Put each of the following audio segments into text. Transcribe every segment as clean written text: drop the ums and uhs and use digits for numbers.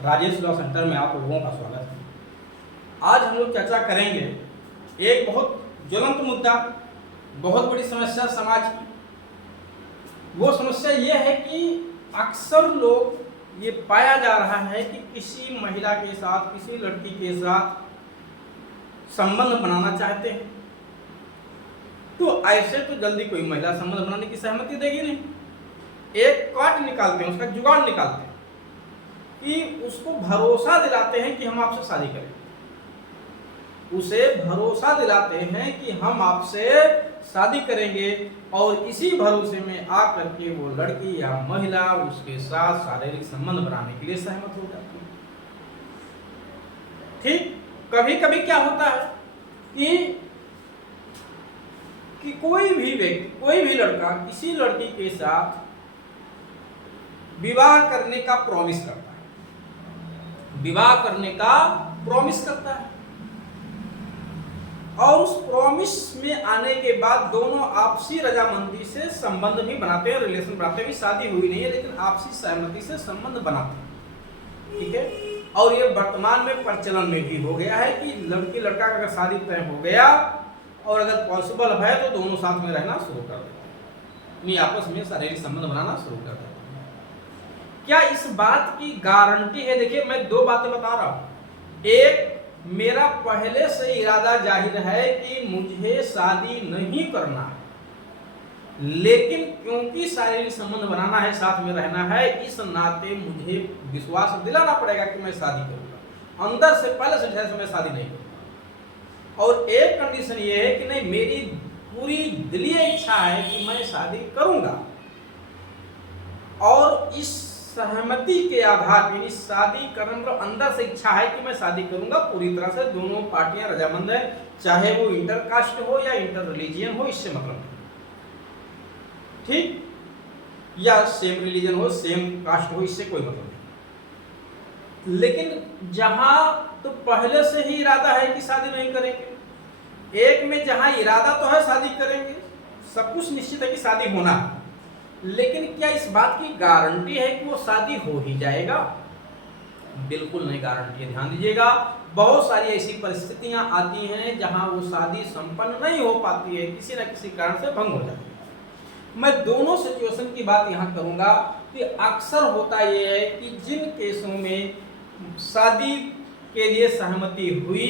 Rajesh law centre में आप लोगों का स्वागत है। आज हम लोग चर्चा करेंगे एक बहुत ज्वलंत मुद्दा, बहुत बड़ी समस्या समाज की। वो समस्या ये है कि अक्सर लोग ये पाया जा रहा है कि किसी महिला के साथ, किसी लड़की के साथ संबंध बनाना चाहते हैं तो ऐसे तो जल्दी कोई महिला संबंध बनाने की सहमति देगी नहीं। एक काट निकालते हैं, उसका जुगाड़ निकालते हैं कि उसको भरोसा दिलाते हैं कि हम आपसे शादी करेंगे। उसे भरोसा दिलाते हैं कि हम आपसे शादी करेंगे और इसी भरोसे में आकर के वो लड़की या महिला उसके साथ शारीरिक संबंध बनाने के लिए सहमत हो जाती है। ठीक, कभी कभी क्या होता है कि कोई भी व्यक्ति, कोई भी लड़का किसी लड़की के साथ विवाह करने का प्रॉमिस करता है, विवाह करने का प्रॉमिस करता है और उस प्रॉमिस में आने के बाद दोनों आपसी रजामंदी से संबंध भी बनाते हैं, रिलेशन बनाते हैं। शादी हुई नहीं है लेकिन आपसी सहमति से संबंध बनाते हैं, ठीक है। और ये वर्तमान में प्रचलन में भी हो गया है कि लड़की लड़का का अगर शादी तय हो गया और अगर पॉसिबल है तो दोनों साथ में रहना शुरू कर देते हैं, यानी आपस में शारीरिक संबंध बनाना शुरू कर देते हैं। क्या इस बात की गारंटी है? देखिए, मैं दो बातें बता रहा हूं। एक, मेरा पहले से इरादा जाहिर है कि मुझे शादी नहीं करना है, लेकिन क्योंकि शारीरिक संबंध बनाना है, साथ में रहना है, इस नाते मुझे विश्वास दिलाना पड़ेगा कि मैं शादी करूंगा। अंदर से पहले से मैं शादी नहीं करूंगा। और एक कंडीशन ये है कि नहीं, मेरी पूरी दिली इच्छा है कि मैं शादी करूंगा और इस सहमति के आधार पर शादी करने मतलब अंदर से इच्छा है कि मैं शादी करूंगा, पूरी तरह से दोनों पार्टियां रजामंद है, चाहे वो इंटर कास्ट हो या इंटर रिलीजियन हो, इससे मतलब ठीक, या सेम रिलीजन हो, सेम कास्ट हो, इससे कोई मतलब नहीं। लेकिन जहां तो पहले से ही इरादा है कि शादी नहीं करेंगे, एक में जहां इरादा तो है शादी करेंगे, सब कुछ निश्चित है कि शादी होना है, लेकिन क्या इस बात की गारंटी है कि वो शादी हो ही जाएगा? बिल्कुल नहीं गारंटी है। ध्यान दीजिएगा, बहुत सारी ऐसी परिस्थितियां आती हैं जहां वो शादी संपन्न नहीं हो पाती है, किसी न किसी कारण से भंग हो जाती है। मैं दोनों सिचुएशन की बात यहां करूंगा कि अक्सर होता यह है कि जिन केसों में शादी के लिए सहमति हुई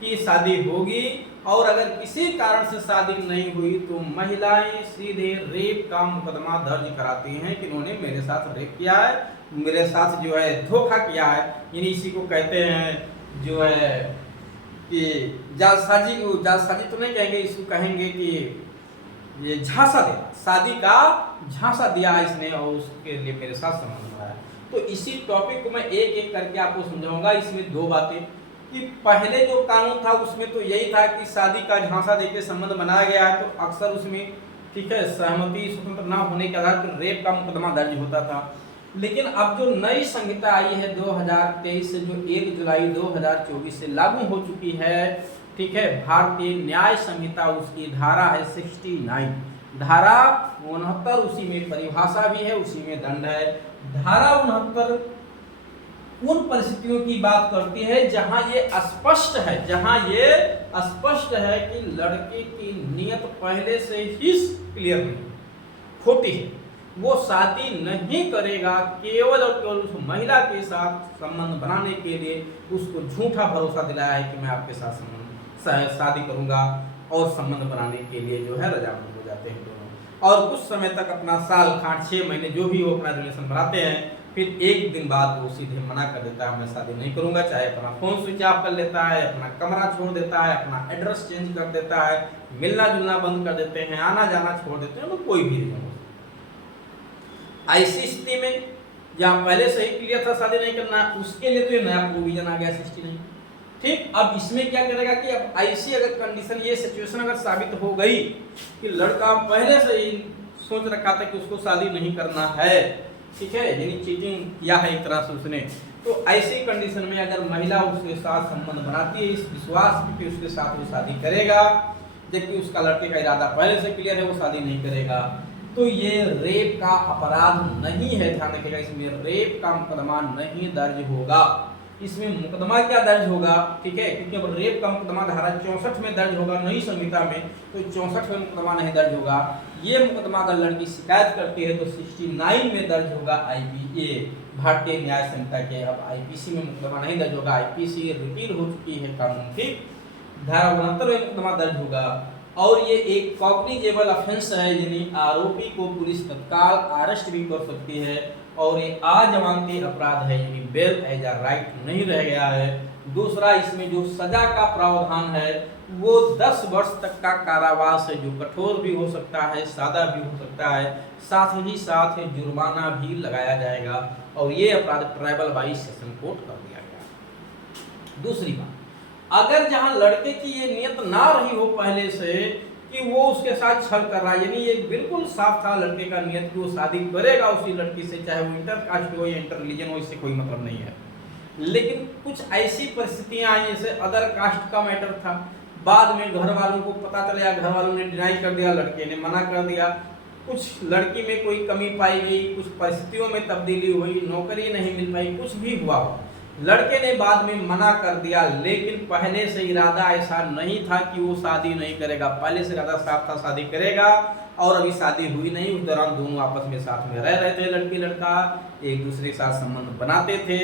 कि शादी होगी और अगर किसी कारण से शादी नहीं हुई तो महिलाएं सीधे रेप का मुकदमा दर्ज कराती हैं कि इन्होंने मेरे साथ रेप किया है, मेरे साथ जो है धोखा किया है। यानी इसी को कहते हैं जो है कि जालसाजी तो नहीं कहेंगे, इसको कहेंगे कि ये झांसा दिया, शादी का झांसा दिया इसने और उसके लिए मेरे साथ संबंध बनाया। तो इसी टॉपिक को मैं एक एक करके आपको समझाऊंगा। इसमें दो बातें कि पहले जो कानून था उसमें तो यही था कि शादी का झांसा देकर संबंध बनाया गया है तो अक्सर उसमें, ठीक है, सहमति स्वतंत्र ना होने के आधार पर रेप का मुकदमा दर्ज होता था। लेकिन अब जो नई संहिता आई है 2023 से, जो 1 जुलाई 2024 से लागू हो चुकी है, ठीक है, भारतीय न्याय संहिता, उसकी धारा है 69, धारा 69, उसी में परिभाषा भी है, उसी में दंड है। धारा 69 उन परिस्थितियों की बात करती है जहां ये स्पष्ट है कि लड़के की नियत पहले से ही क्लियर नहीं, खोटी है, वो शादी नहीं करेगा, केवल और केवल उस महिला के साथ संबंध बनाने के लिए उसको झूठा भरोसा दिलाया है कि मैं आपके साथ शादी करूंगा और संबंध बनाने के लिए जो है रजामंद हो जाते हैं दोनों। और कुछ समय तक अपना साल खांड 6 महीने जो भी वो अपना रिलेशन बनाते हैं, फिर एक दिन बाद वो सीधे मना कर देता है, मैं शादी नहीं करूंगा। चाहे अपना फोन स्विच ऑफ कर लेता है, अपना कमरा छोड़ देता है, अपना एड्रेस चेंज कर देता है, मिलना जुलना बंद कर देते हैं, आना जाना छोड़ देते हैं, तो कोई भी रीजन हो। ऐसी स्थिति में जहाँ पहले से ही क्लियर था शादी नहीं करना, उसके लिए तो ये नया प्रोविजन आ गया 69। ठीक, अब इसमें क्या करेगा कि अब ऐसी अगर कंडीशन, ये सिचुएशन अगर साबित हो गई कि लड़का पहले से ही सोच रखा था कि उसको शादी नहीं करना है, ठीक है, यानी चीटिंग किया है एक तरह से उसने, तो ऐसी कंडीशन में अगर महिला उसके साथ संबंध बनाती है इस विश्वास में कि उसके साथ वो शादी करेगा, जबकि उसका लड़के का इरादा पहले से क्लियर है, वो शादी नहीं करेगा, तो ये रेप का अपराध नहीं है, ध्यान रखिएगा, इसमें रेप का मुकदमा नहीं दर्ज होगा। इसमें मुकदमा क्या दर्ज होगा, ठीक है, क्योंकि अब रेप का मुकदमा धारा 64 में दर्ज होगा नई संहिता में, तो 64 में मुकदमा नहीं दर्ज होगा। ये मुकदमा अगर लड़की शिकायत करती है तो 69 में दर्ज होगा, आईपीए भारतीय न्याय संहिता के। अब आईपीसी में मुकदमा नहीं दर्ज होगा, आईपीसी रिपील हो चुकी है कानून की, धारा 69 में मुकदमा दर्ज होगा। और ये एक कॉग्निजेबल ऑफेंस है, यानी आरोपी को पुलिस तत्काल अरेस्ट भी कर सकती है, और ये अजमानती अपराध है, यानी बेल एज अ राइट नहीं रह गया है। दूसरा, इसमें जो सजा का प्रावधान है वो 10 वर्ष तक का कारावास है, जो कठोर भी हो सकता है, सादा भी हो सकता है, साथ ही साथ जुर्माना भी लगाया जाएगा, और ये अपराध ट्राइबल बाई सेशन कोर्ट कर दिया गया। दूसरी बात, अगर जहां लड़के की ये नियत ना रही हो पहले से कि वो उसके साथ छल कर रहा है, यानी ये बिल्कुल साफ था लड़के का नियत कि वो शादी करेगा उसी लड़की से, चाहे वो इंटर कास्ट हो या इंटर रिलीजन हो, इससे कोई मतलब नहीं है। लेकिन कुछ ऐसी परिस्थितियां आई, जैसे अदर कास्ट का मैटर था, बाद में घर वालों को पता चला, घर वालों ने डिनाई कर दिया, लड़के ने मना कर दिया, कुछ लड़की में कोई कमी पाई गई, कुछ परिस्थितियों में तब्दीली हुई, नौकरी नहीं मिल पाई, कुछ भी हुआ, लड़के ने बाद में मना कर दिया, लेकिन पहले से इरादा ऐसा नहीं था कि वो शादी नहीं करेगा। पहले से इरादा साफ था शादी करेगा, और अभी शादी हुई नहीं। उस दौरान दोनों आपस में साथ में रह रहे थे, लड़की लड़का एक दूसरे के साथ संबंध बनाते थे।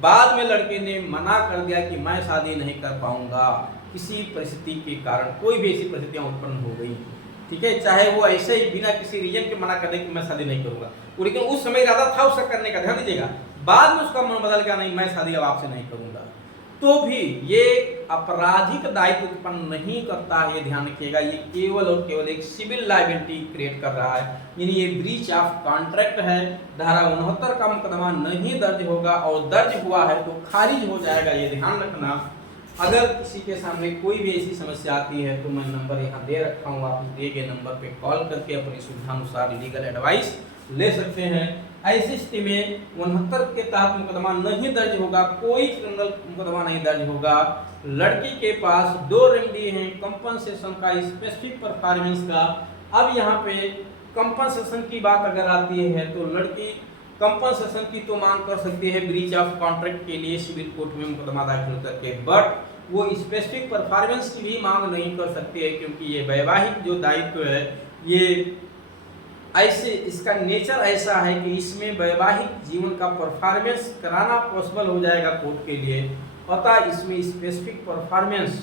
बाद में लड़के ने मना कर दिया कि मैं शादी नहीं कर पाऊंगा, किसी परिस्थिति के कारण, कोई भी ऐसी परिस्थितियां उत्पन्न हो गई, ठीक है, चाहे वो ऐसे ही बिना किसी रीजन के मना कर दे कि मैं शादी नहीं करूंगा, लेकिन उस समय इरादा था उसका करने का, ध्यान दीजिएगा। बाद में उसका मन बदल गया, नहीं मैं शादी अब आपसे नहीं करूंगा, तो भी ये आपराधिक दायित्व उत्पन्न नहीं करता है, ये ध्यान रखिएगा। ये केवल और केवल एक सिविल लायबिलिटी क्रिएट कर रहा है, यानी ये ब्रीच ऑफ कॉन्ट्रैक्ट है। धारा 69 का मुकदमा नहीं दर्ज होगा, और दर्ज हुआ है तो खारिज हो जाएगा, ये ध्यान रखना। अगर किसी के सामने कोई भी ऐसी समस्या आती है तो मैं नंबर यहाँ दे रखा हूँ, आप दिए गए नंबर पे कॉल करके अपनी सुविधानुसार लीगल एडवाइस ले सकते हैं। ऐसी स्थिति में 69 के तहत मुकदमा नहीं दर्ज होगा, कोई क्रिमिनल मुकदमा नहीं दर्ज होगा। लड़की के पास 2 रेमेडी हैं, कंपनसेशन का, स्पेसिफिक परफॉर्मेंस का। अब यहाँ पे कंपनसेशन की बात अगर आती है तो लड़की कंपनसेशन की तो मांग कर सकती है ब्रीच ऑफ कॉन्ट्रैक्ट के लिए सिविल कोर्ट में मुकदमा दाखिल करके, बट वो स्पेसिफिक परफॉर्मेंस की भी मांग नहीं कर सकती है, क्योंकि ये वैवाहिक जो दायित्व है ये ऐसे, इसका नेचर ऐसा है कि इसमें वैवाहिक जीवन का परफॉर्मेंस कराना पॉसिबल हो जाएगा कोर्ट के लिए, अतः इसमें स्पेसिफिक परफॉर्मेंस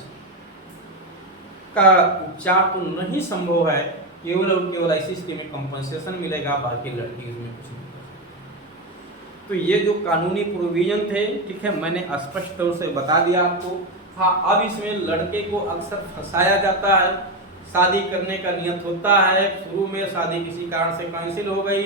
का उपचार तो नहीं संभव है, केवल और केवल ऐसी स्थिति में कंपनसेशन मिलेगा, बाकी लड़की इसमें कुछ नहीं कर सकती। तो ये जो कानूनी प्रोविजन थे, ठीक है, मैंने स्पष्ट तौर से बता दिया आपको। हाँ, अब इसमें लड़के को अक्सर फंसाया जाता है, शादी करने का नियत होता है, शुरू में शादी किसी कारण से कैंसिल हो गई,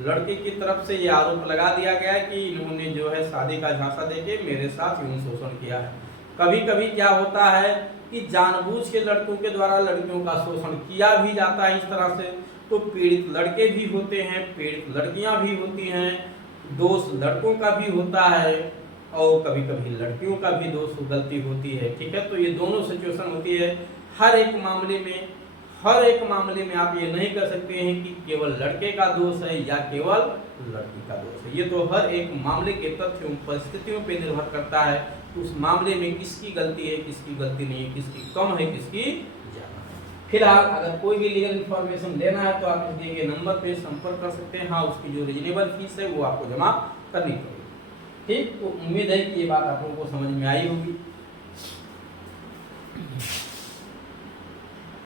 लड़के की तरफ से ये आरोप लगा दिया गया कि इन्होंने जो है शादी का झांसा देके मेरे साथ यौन शोषण किया है। कभी कभी क्या होता है कि जानबूझ के लड़कों के द्वारा लड़कियों का शोषण किया भी जाता है इस तरह से, तो पीड़ित लड़के भी होते हैं, पीड़ित लड़कियां भी होती हैं, दोष लड़कों का भी होता है, और कभी कभी लड़कियों का भी दोष गलती होती है, ठीक है। तो ये दोनों सिचुएशन होती है। हर एक मामले में आप ये नहीं कर सकते हैं कि केवल लड़के का दोष है या केवल लड़की का दोष है। ये तो हर एक मामले के तथ्यों परिस्थितियों पे निर्भर करता है, उस मामले में किसकी गलती है, किसकी गलती नहीं है, किसकी कम है, किसकी ज्यादा है। फिलहाल अगर कोई भी लीगल इन्फॉर्मेशन लेना है तो आप दिए गए नंबर पे संपर्क कर सकते हैं। हाँ, उसकी जो रीजनेबल फीस है वो आपको जमा करनी पड़ेगी। ठीक, तो उम्मीद है कि ये बात आप लोगों को समझ में आई होगी।